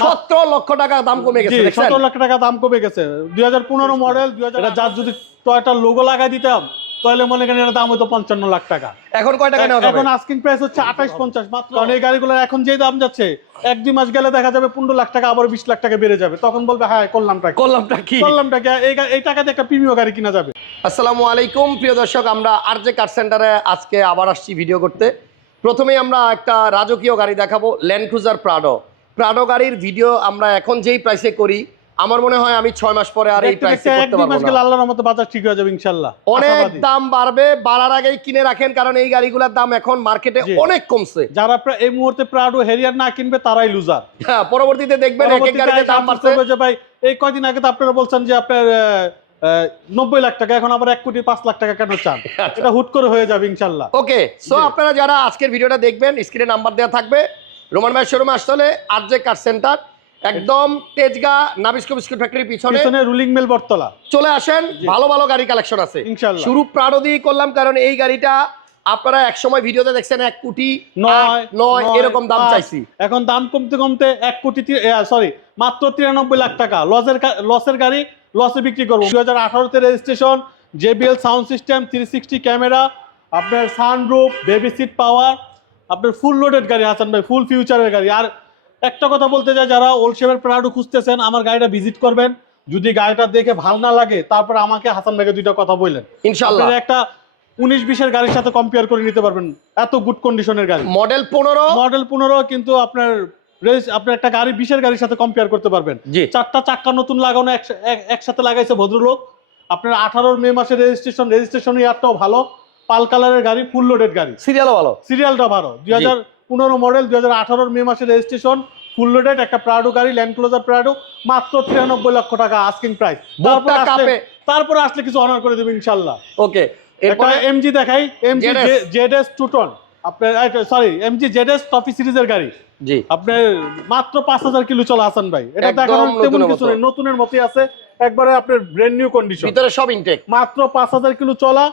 সতেরো লক্ষ টাকা দাম কমে গেছে? সতেরো লাখ টাকা দাম কমে গেছে। দুই হাজার পনেরো মডেল দুই হাজার যদি টয়টা লোগো লাগাই দিতাম তাহলে মনে করেন এর দাম হতো পঞ্চান্ন লাখ টাকা। এখন কয় টাকা এখন আস্কিং প্রাইস হচ্ছে আঠাশ পঞ্চাশ মাত্র। কারণ এই এখন যে দাম যাচ্ছে এক দুই মাস গেলে দেখা যাবে পনেরো লাখ টাকা আবার বিশ লাখ টাকা বেড়ে যাবে। তখন বলবে হ্যাঁ করলামটা কি? করলামটা কি? করলামটা কি? এই এই টাকাতে একটা প্রিমিয় গাড়ি কিনা যাবে। আসসালামু আলাইকুম প্রিয় দর্শক আমরা আর জে কার সেন্টারে আজকে আবার আসছি ভিডিও করতে। প্রথমেই আমরা একটা রাজকীয় গাড়ি দেখাবো ল্যান্ড ক্রুজার প্রাডো প্রাডো গাড়ির ভিডিও আমরা এখন যেই প্রাইসে করি আমার মনে হয় আমি ছয় মাস পরে আর এই প্রাইসে করতে পারব মাস না। গেলে আল্লাহর মতো বাজার ঠিক হয়ে যাবে ইনশাল্লাহ অনেক দাম বাড়বে বাড়ার আগেই কিনে রাখেন কারণ এই গাড়িগুলোর দাম এখন মার্কেটে অনেক কমছে। যারা এই মুহূর্তে প্রাডো হেরিয়ার না কিনবে তারাই লুজার হ্যাঁ পরবর্তীতে দেখবেন এক এক গাড়িতে দাম বাড়ছে। ভাই এই কয়দিন আগে তো আপনারা বলছেন যে আপনার নব্বই লাখ টাকা এখন আবার এক কোটি পাঁচ লাখ টাকা কেন চান? আচ্ছা। এটা হুট করে হয়ে যাবে ইনশাল্লাহ ওকে সো আপনারা যারা আজকের ভিডিওটা দেখবেন স্ক্রিনে নাম্বার দেওয়া থাকবে। রোমান ভাই শোরুমে আসতে হলে আর জে কার সেন্টার একদম তেজগা নাবিস্কো বিস্কুট ফ্যাক্টরির পিছনে। পিছনে রুলিং মেল বটতলা। চলে আসেন ভালো ভালো গাড়ি কালেকশন আছে। শুরু প্রাডো দিয়ে করলাম কারণ এই গাড়িটা আপনারা এক সময় ভিডিওতে দেখছেন এক কোটি নয় নয় এরকম দাম। চাইছি। এখন দাম কমতে কমতে এক কোটি সরি মাত্র তিরানব্বই লাখ টাকা। লসের লসের গাড়ি লসে বিক্রি করব। দু হাজার আঠারোতে registration JBL sound system three sixty camera আপনার সানরুফ বেবি সিট পাওয়ার আপনার ফুল লোডেড গাড়ি হাসান ভাই ফুল ফিউচারের গাড়ি। আর একটা কথা বলতে চাই যারা ওল্ড শেপের প্রাডো খুঁজতেছেন আমার গাড়িটা ভিজিট করবেন। যদি গাড়িটা দেখে ভালো না লাগে তারপর আমাকে হাসান ভাইকে দুইটা কথা বললেন। ইনশাল্লাহ একটা উনিশ বিশের গাড়ির সাথে কম্পেয়ার করে নিতে পারবেন। এত গুড কন্ডিশনের গাড়ি। মডেল পনেরো। মডেল পনেরো কিন্তু আপনার আপনার একটা গাড়ি বিশের গাড়ির সাথে কম্পেয়ার করতে পারবেন। চারটা চাক্কা নতুন লাগানো একসা- এক- একসাথে লাগাইছে ভদ্রলোক। আপনার আঠারোর মে মাসের রেজিস্ট্রেশন রেজিস্ট্রেশন ইয়ারটাও ভালো। পাল কালারের গাড়ি ফুল লোডেড গাড়ি। সিরিয়াল ভালো। সিরিয়ালটা ভালো। দুই হাজার পনেরো মডেল দুই হাজার আঠারোর মে মাসের রেজিস্ট্রেশন ফুল লোডেড একটা প্রাডো গাড়ি ল্যান্ড ক্লোজার প্রাডো মাত্র তিরানব্বই লক্ষ টাকা আস্কিং প্রাইস তারপর আসলে কাঁপে। তারপরে আসলে কিছু অনার করে দেবে ইনশাল্লাহ ওকে এরপরে এমজি দেখাই। এমজি জেডএস টুটন আপনার সরি এমজি জেডএস টপি সিরিজের গাড়ি। জি। আপনার মাত্র পাঁচ হাজার কিলো চলা হাসান ভাই। এটা একদম দেখানোর তেমন কিছু নেই নতুনের মতোই আছে। একবারে আপনার ব্র্যান্ড নিউ কন্ডিশন ভিতরে সব ইনটেক মাত্র পাঁচ হাজার কিলো চলা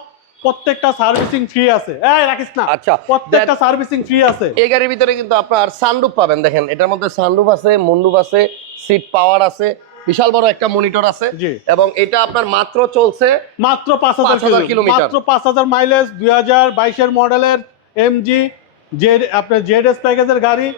প্রত্যেকটা সার্ভিসিং ফ্রি আছে। এই রাখিস না। আচ্ছা প্রত্যেকটা সার্ভিসিং ফ্রি আছে। এই গাড়ির ভিতরে কিন্তু আপনার সানরুফ পাবেন দেখেন। এটার মধ্যে সানরুফ আছে মুন্ডুপ আছে সিট পাওয়ার আছে বিশাল বড় একটা মনিটর আছে। এবং এটা আপনার মাত্র চলছে মাত্র পাঁচ হাজার 5,000 কিলোমিটার। মাত্র পাঁচ হাজার মাইলেজ দুই হাজার বাইশের মডেলের এমজি জেড আপনার জেডএস প্যাকেজের গাড়ি।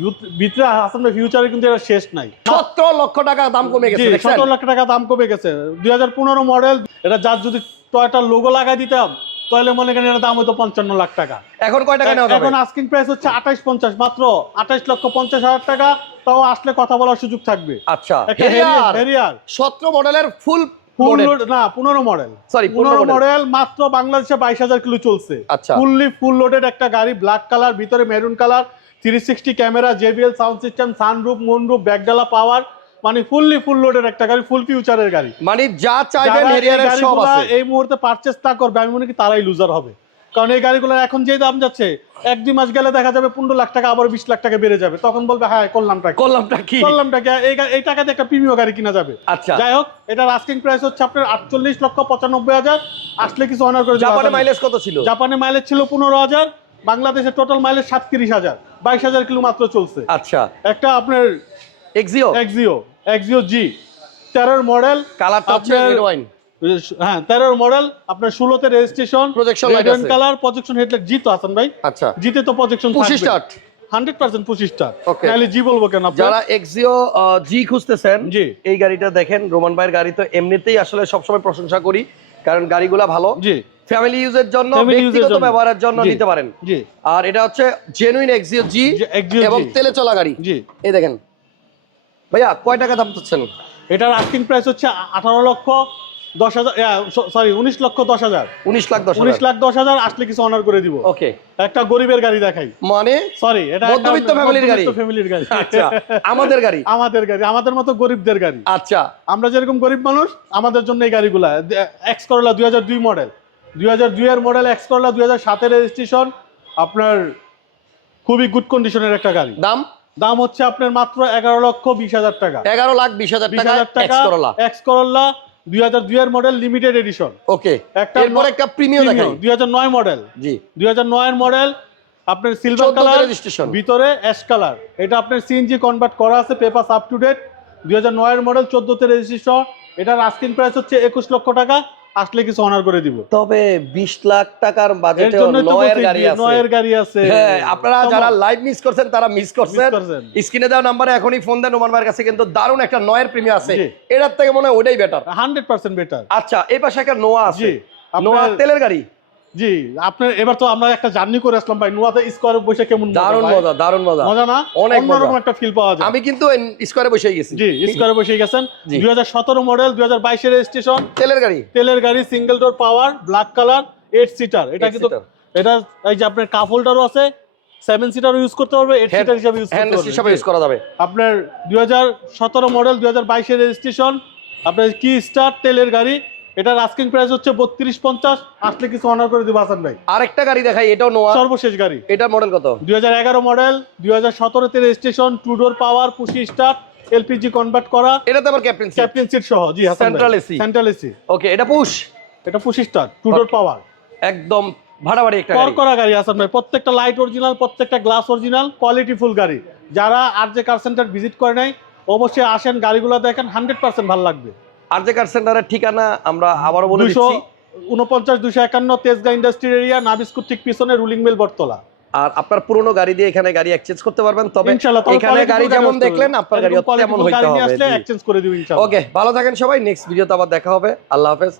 ভিত- ভিতরে ভাই ফিউচারে কিন্তু এটা শেষ নাই। সতেরো লক্ষ টাকা দাম কমে গেছে? সতেরো লাখ টাকা দাম কমে গেছে। দুই হাজার পনেরো মডেল এটা যার যদি টয়টা লোগো লাগাই দিতাম তাহলে মনে করেন এর দাম হতো পঞ্চান্ন লাখ টাকা। এখন কয় টাকা নেওয়া এখন আস্কিং প্রাইস হচ্ছে আঠাইশ পঞ্চাশ মাত্র আঠাইশ লক্ষ পঞ্চাশ হাজার টাকা তাও আসলে কথা বলার সুযোগ থাকবে। আচ্ছা। হেরিয়ার সতেরো মডেলের ফুল ফুল না পনেরো মডেল সরি পনেরো মডেল মাত্র বাংলাদেশে বাইশ হাজার কিলো চলছে। আচ্ছা। ফুললি ফুল লোডেড একটা গাড়ি ব্ল্যাক কালার ভিতরে maroon colour three sixty camera JBL sound system sunroof moonroof ব্যাকডালা power মানে ফুললি ফুল লোডের একটা গাড়ি ফুল ফিউচারের গাড়ি। মানে যা চাইবেন যারা হেরিয়ারের সব আছে। এই মুহূর্তে পারচেস না করবে আমি মনে করি তারাই লুজার হবে। কারণ এই গাড়িগুলো এখন যে দাম যাচ্ছে এক দুই মাস গেলে দেখা যাবে পনেরো লাখ টাকা আবার বিশ লাখ টাকা বেড়ে যাবে। তখন বলবে হ্যাঁ করলামটা করলামটা কি? করলামটা কি? এই টাকাতে একটা প্রিমিয় গাড়ি কিনা যাবে। আচ্ছা। যাই হোক এটার আস্কিং প্রাইস হচ্ছে আপনার আটচল্লিশ লক্ষ পঁচানব্বই হাজার। আসলে কিছু অনার করে জাপানে মাইলেজ কত ছিল? জাপানে মাইলেজ ছিল পনেরো হাজার। বাংলাদেশের টোটাল মাইলেজ সাতত্রিশ হাজার। বাইশ হাজার কিলো মাত্র চলছে। আচ্ছা। একটা আপনার এক্সিও এক্সিও এক্সিও জি তেরোর মডেল কালারটা হচ্ছে রেড ওয়াইন হ্যাঁ তেরোর মডেল আপনার ষোলোতে রেজিস্ট্রেশন কালার প্রজেকশন হেডলাইট জি তো হাসান ভাই। আচ্ছা। জিতে তো প্রজেকশন পঁচিশ স্টার্ট হান্ড্রেড পার্সেন্ট পঁচিশ তাহলে জি বলব কেন যারা এক্সিও জি খুঁজতেছেন জি। এই গাড়িটা দেখেন রোমান ভাইয়ের গাড়ি তো এমনিতেই আসলে সবসময় প্রশংসা করি কারণ গাড়িগুলা ভালো। জি। ফ্যামিলি ইউজের জন্য ব্যক্তিগত ব্যবহারের জন্য নিতে পারেন। জি। আর এটা হচ্ছে জেনুইন এক্সিও জি জি, এবং তেলে চলা গাড়ি। জি। এই দেখেন ভাইয়া কয় টাকা দাম চাচ্ছেন? এটার আস্কিং প্রাইস হচ্ছে আঠারো লক্ষ দশ হাজার সরি উনিশ লক্ষ দশ হাজার। উনিশ লাখ দশ উনিশ লাখ দশ হাজার আসলে কিছু অনার করে দিব। ওকে একটা গরিবের গাড়ি দেখাই। মানে? সরি এটা মধ্যবিত্ত family র গাড়ি। ফ্যামিলির গাড়ি। আচ্ছা আমাদের গাড়ি? আমাদের গাড়ি আমাদের মতো গরিবদের গাড়ি। আচ্ছা। আমরা যেরকম গরিব মানুষ আমাদের জন্য এই গাড়িগুলা এক্স করলা দুই হাজার দুই মডেল দুই হাজার দুই এর মডেল এক্স করলা দুই হাজার সাতের রেজিস্ট্রেশন আপনার খুবই গুড কন্ডিশনের একটা গাড়ি। দাম? দাম হচ্ছে আপনার মাত্র এগারো লক্ষ বিশ হাজার টাকা। এগারো লাখ বিশ হাজার বিশ টাকা হাজার টাকা এক্স করলা এক্স করলা দুই হাজার দুইয়ের মডেল লিমিটেড এডিশন ওকে একটা এরপর একটা প্রিমিয়াম দেখাই। দুই হাজার নয় মডেল জি। দুই হাজার নয়ের মডেল আপনার সিলভার কালার। ভিতরে অ্যাশ কালার এটা আপনার সিএনজি কনভার্ট করা আছে পেপার আপ টু ডেট দুই হাজার নয়ের মডেল চোদ্দোতে রেজিস্ট্রেশন এটার আস্কিং প্রাইস হচ্ছে একুশ লক্ষ টাকা। আসলে কিছু অনার করে দিব। তবে বিশ লাখ টাকার বাজেটে বলছি, গাড়ি আছে। লয়ের গাড়ি আছে। হ্যাঁ আপনারা যারা লাইভ মিস করছেন তারা মিস করছেন। স্ক্রিনে দেওয়া নাম্বারে এখনই ফোন দেন ওমান ভাইয়ের কাছে কিন্তু দারুণ একটা নয়ের প্রিমিয়াম আছে। এটার থেকে মনে হয় ওটাই বেটার 100% বেটার আচ্ছা এই পাশে একটা নোয়া আছে। নোয়া তেলের গাড়ি? জি আপনার এবার তো আমরা একটা জার্নি করে আসলাম ভাই। নোয়াতে স্কোয়ারে বসে কেমন মজা দারুণ মজা দারুণ মজা। মজা না? অনেক একটা ফিল পাওয়া যায়। আমি কিন্তু স্কোয়ারে বসে গেছি। জি স্কোয়ারে বসে গেছেন। জি। দুই হাজার সতেরো মডেল রেজিস্ট্রেশন তেলের গাড়ি। তেলের গাড়ি single door power black colour eight seater এটা কিন্তু এটা এই যে আপনার কাপ হোল্ডারও আছে সেভেন সিটারও ইউজ করতে পারবে এইট সিটার হিসাবে ইউজ করতে হিসাবে ইউজ করা যাবে। আপনার দুই হাজার সতেরো মডেল দুই হাজার বাইশের রেজিস্ট্রেশন আপনার কি স্টার তেলের গাড়ি এটার আস্কিং প্রাইস হচ্ছে বত্রিশ পঞ্চাশ আসলে কিছু অনার করে দিব হাসান ভাই। আরেকটা গাড়ি দেখাই এটাও নোয়া সর্বশেষ গাড়ি। এটার মডেল কত? দুই হাজার এগারো মডেল দুই হাজার সতেরোতে রেজিস্ট্রেশন টু ডোর পাওয়ার পুশি স্টার এলপিজি কনভার্ট করা। এটাতে আবার ক্যাপ্টেন ক্যাপ্টেন সিট সহ জি Hasan Central AC central AC okay এটা পুশ এটা পুশি স্টার টু ডোর পাওয়ার একদম ভাড়াবাড়ি একটা গাড়ি। করা গাড়ি হাসান ভাই। প্রত্যেকটা লাইট অরিজিনাল প্রত্যেকটা গ্লাস অরিজিনাল কোয়ালিটি ফুল গাড়ি। যারা আর যে কার সেন্টার ভিজিট করে নাই অবশ্যই আসেন গাড়িগুলো দেখেন হান্ড্রেড পার্সেন্ট ভালো লাগবে। আর যে কার সেন্টারের ঠিকানা আমরা আবারও বলে দিচ্ছি। উনপঞ্চাশ দুশো একান্ন তেজগা ইন্ডাস্ট্রির এরিয়া নাবিস্কুর ঠিক পিছনে রুলিং মিল বটতলা। আর আপনার পুরনো গাড়ি দিয়ে এখানে গাড়ি এক্সচেঞ্জ করতে পারবেন তবে এখানে গাড়ি যেমন দেখলেন আপনার গাড়ি তেমন হইতে হবে। ওকে ভালো থাকেন সবাই নেক্সট ভিডিওতে আবার দেখা হবে। আল্লাহ হাফেজ।